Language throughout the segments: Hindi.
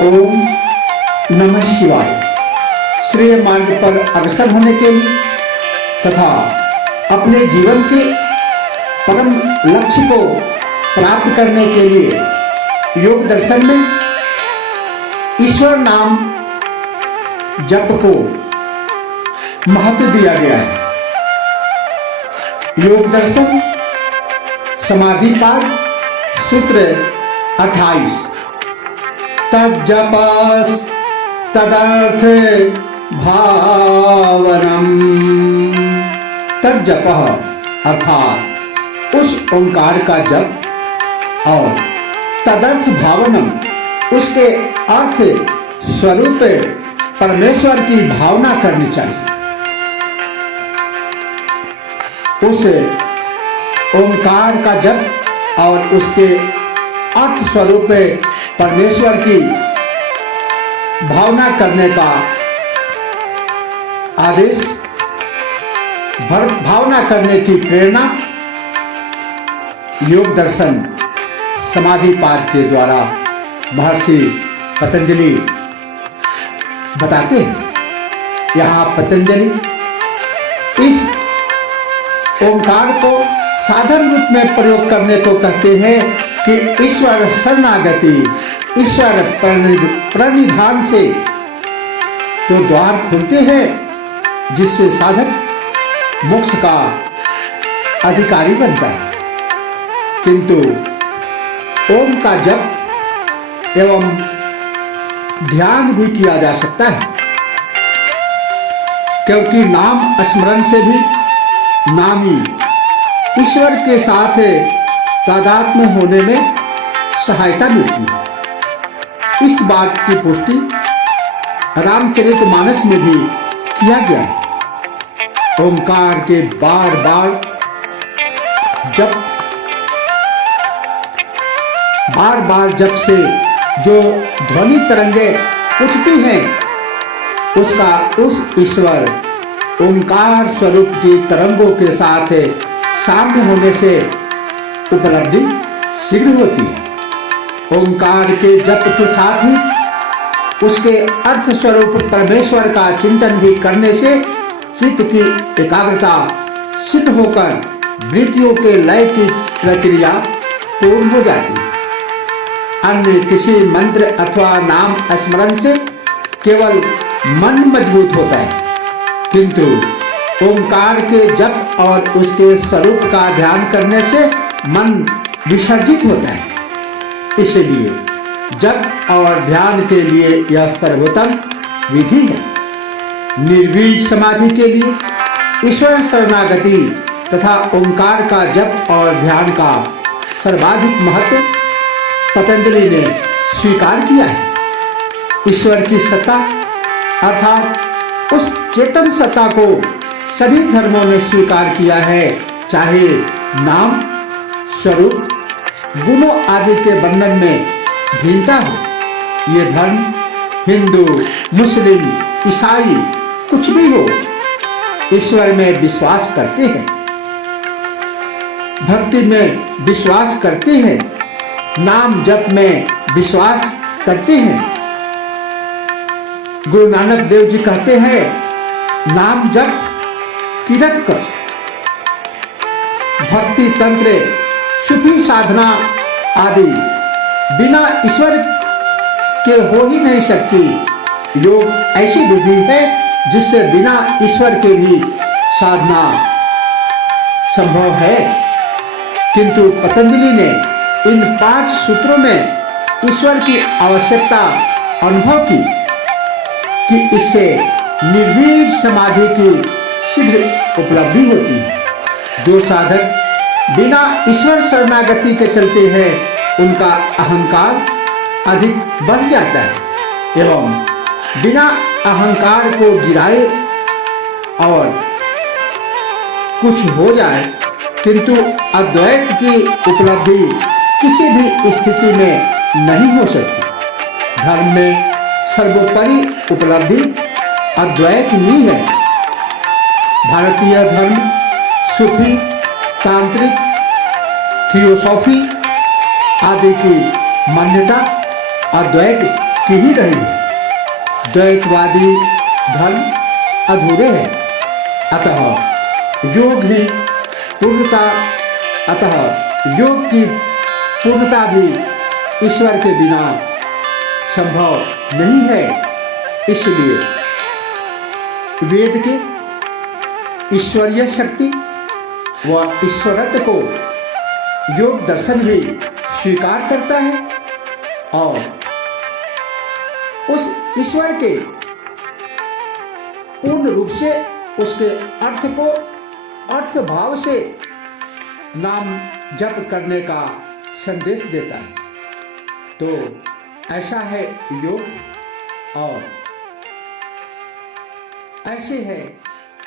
ओम नमः शिवाय। श्रेय मार्ग पर अग्रसर होने के लिए तथा अपने जीवन के परम लक्ष्य को प्राप्त करने के लिए योग दर्शन में ईश्वर नाम जप को महत्व दिया गया है। योग दर्शन समाधि पाद सूत्र 28। तज्जपस् तदर्थ भावनम। तज्जपः अर्थात उस ओंकार का जप और तदर्थ भावनम उसके अर्थ स्वरूप परमेश्वर की भावना करनी चाहिए। उस ओंकार का जप और उसके अर्थ स्वरूप परमेश्वर की भावना करने का आदेश, भावना करने की प्रेरणा योग दर्शन समाधि पाद के द्वारा महर्षि पतंजलि बताते हैं। यहाँ पतंजलि इस ओंकार को साधन रूप में प्रयोग करने को कहते हैं कि ईश्वर शरणागति, ईश्वर प्रणिधान से तो द्वार खुलते हैं जिससे साधक मोक्ष का अधिकारी बनता है, किंतु ओम का जप एवं ध्यान भी किया जा सकता है, क्योंकि नाम स्मरण से भी नामी ईश्वर के साथ तादात्म्य होने में सहायता मिलती है। इस बात की पुष्टि रामचरितमानस में भी किया गया है। ओंकार के बार बार जप से जो ध्वनि तरंगे उठती हैं उसका उस ईश्वर ओंकार स्वरूप की तरंगों के साथ साम्य होने से उपलब्धि शीघ्र होती है। ओंकार के जप के साथ ही उसके अर्थ स्वरूप परमेश्वर का चिंतन भी करने से चित्त की एकाग्रता सिद्ध होकर वृत्तियों के लय की प्रक्रिया पूर्ण हो जाती है। अन्य किसी मंत्र अथवा नाम स्मरण से केवल मन मजबूत होता है, किंतु ओंकार के जप और उसके स्वरूप का ध्यान करने से मन विसर्जित होता है। इसलिए जप और ध्यान के लिए यह सर्वोत्तम विधि है। निर्बीज समाधि के लिए ईश्वर शरणागति तथा ओंकार का जप और ध्यान का सर्वाधिक महत्व पतंजलि ने स्वीकार किया है। ईश्वर की सत्ता अर्थात उस चेतन सत्ता को सभी धर्मों ने स्वीकार किया है, चाहे नाम, स्वरूप, गुणों आदि के बंधन में भिन्नता हो। ये धर्म हिंदू, मुस्लिम, ईसाई कुछ भी हो, ईश्वर में विश्वास करते हैं, भक्ति में विश्वास करते हैं, नाम जप में विश्वास करते हैं। गुरु नानक देव जी कहते हैं, नाम जप किरत कर। भक्ति तंत्र, सूफी साधना आदि बिना ईश्वर के हो ही नहीं सकती। योग ऐसी विधि है जिससे बिना ईश्वर के भी साधना संभव है, किंतु पतंजलि ने इन 5 सूत्रों में ईश्वर की आवश्यकता अनुभव की कि इससे निर्बीज समाधि की शीघ्र उपलब्धि होती है। जो साधक बिना ईश्वर शरणागति के चलते हैं उनका अहंकार अधिक बढ़ जाता है एवं बिना अहंकार को गिराए और कुछ हो जाए, किंतु अद्वैत की उपलब्धि किसी भी स्थिति में नहीं हो सकती। धर्म में सर्वोपरि उपलब्धि अद्वैत ही है। भारतीय धर्म सूफी, तांत्रिक, थियोसॉफी आदि की मान्यता अद्वैत की ही रही है। द्वैतवादी धर्म अधूरे हैं। अतः योग ही पूर्णता अतः योग की पूर्णता भी ईश्वर के बिना संभव नहीं है। इसलिए वेद के ईश्वरीय शक्ति व ईश्वरत्व को योग दर्शन भी स्वीकार करता है और उस ईश्वर के पूर्ण रूप से उसके अर्थ को अर्थ भाव से नाम जप करने का संदेश देता है। तो ऐसा है योग और ऐसे है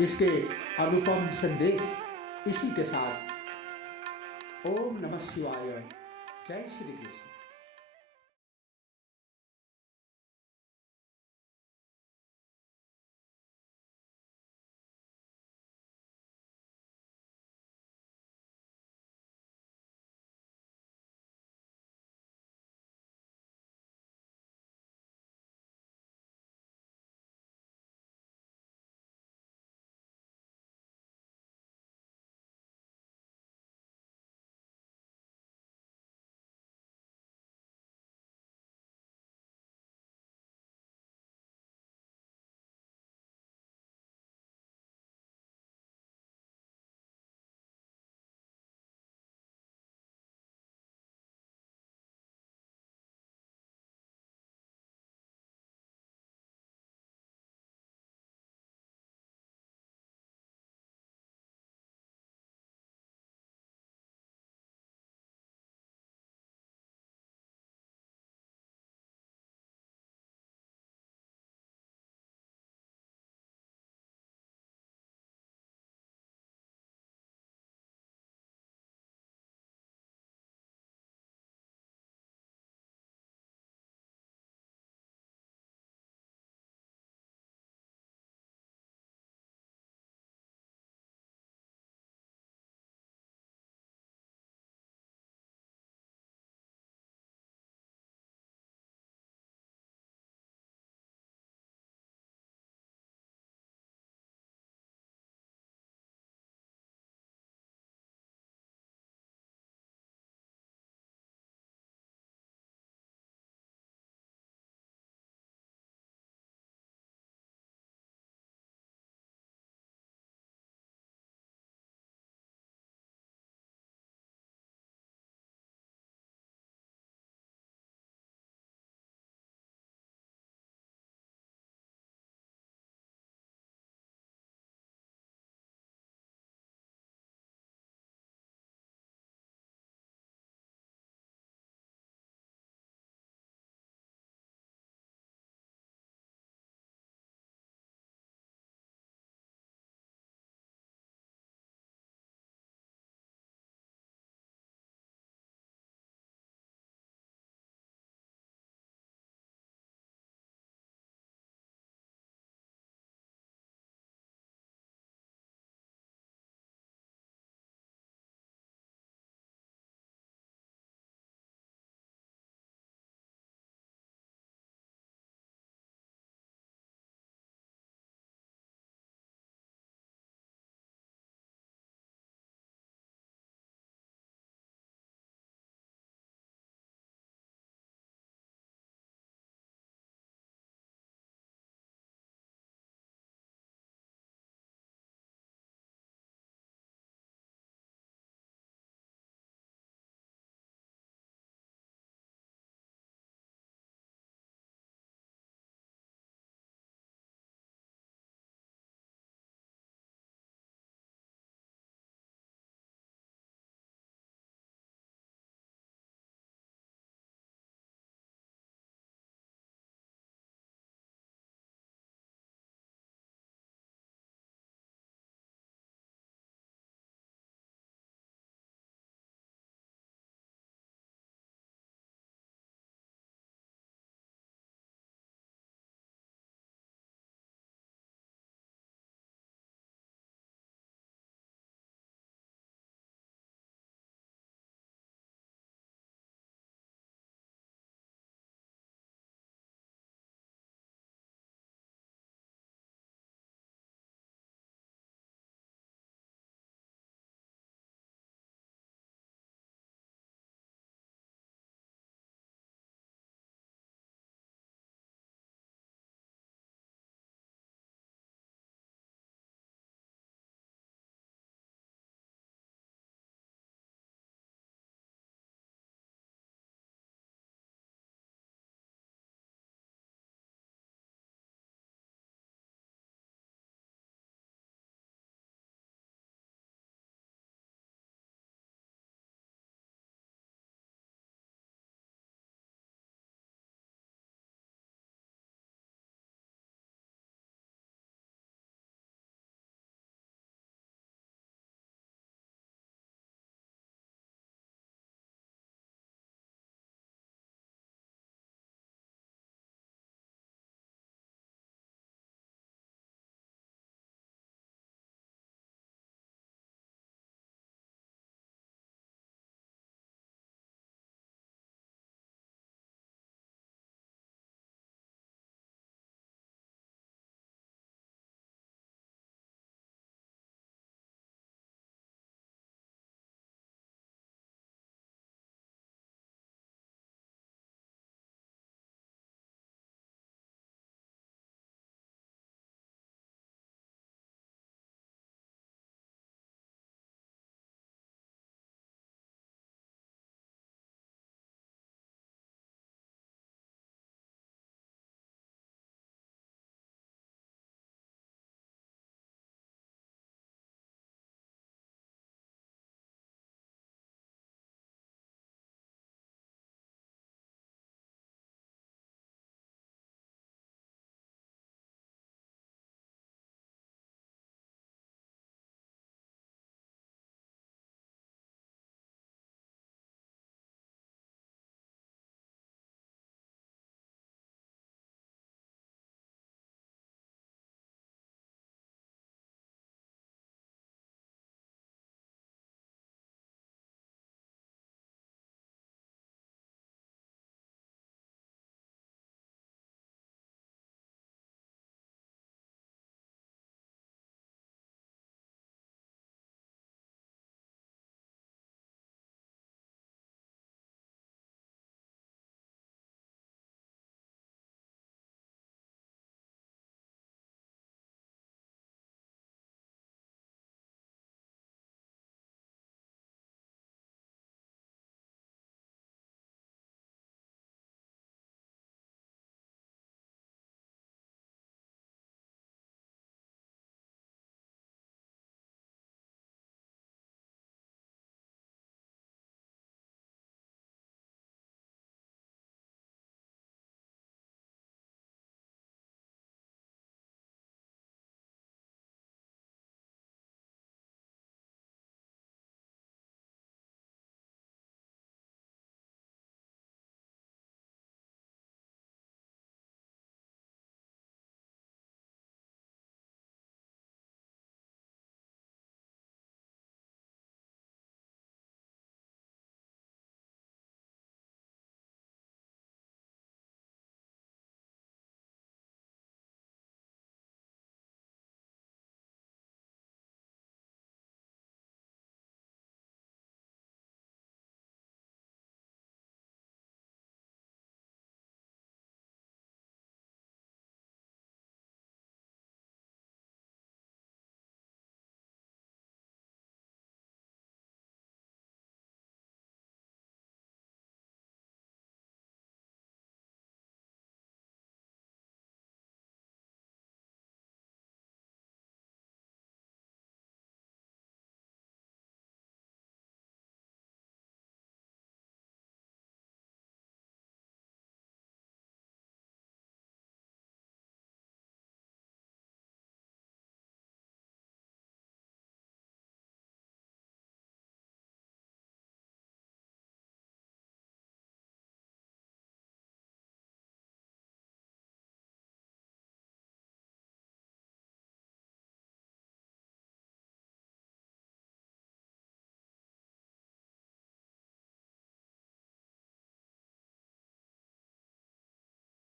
इसके अनुपम संदेश। इसी के साथ ओम नमः शिवाय। जय श्री कृष्ण।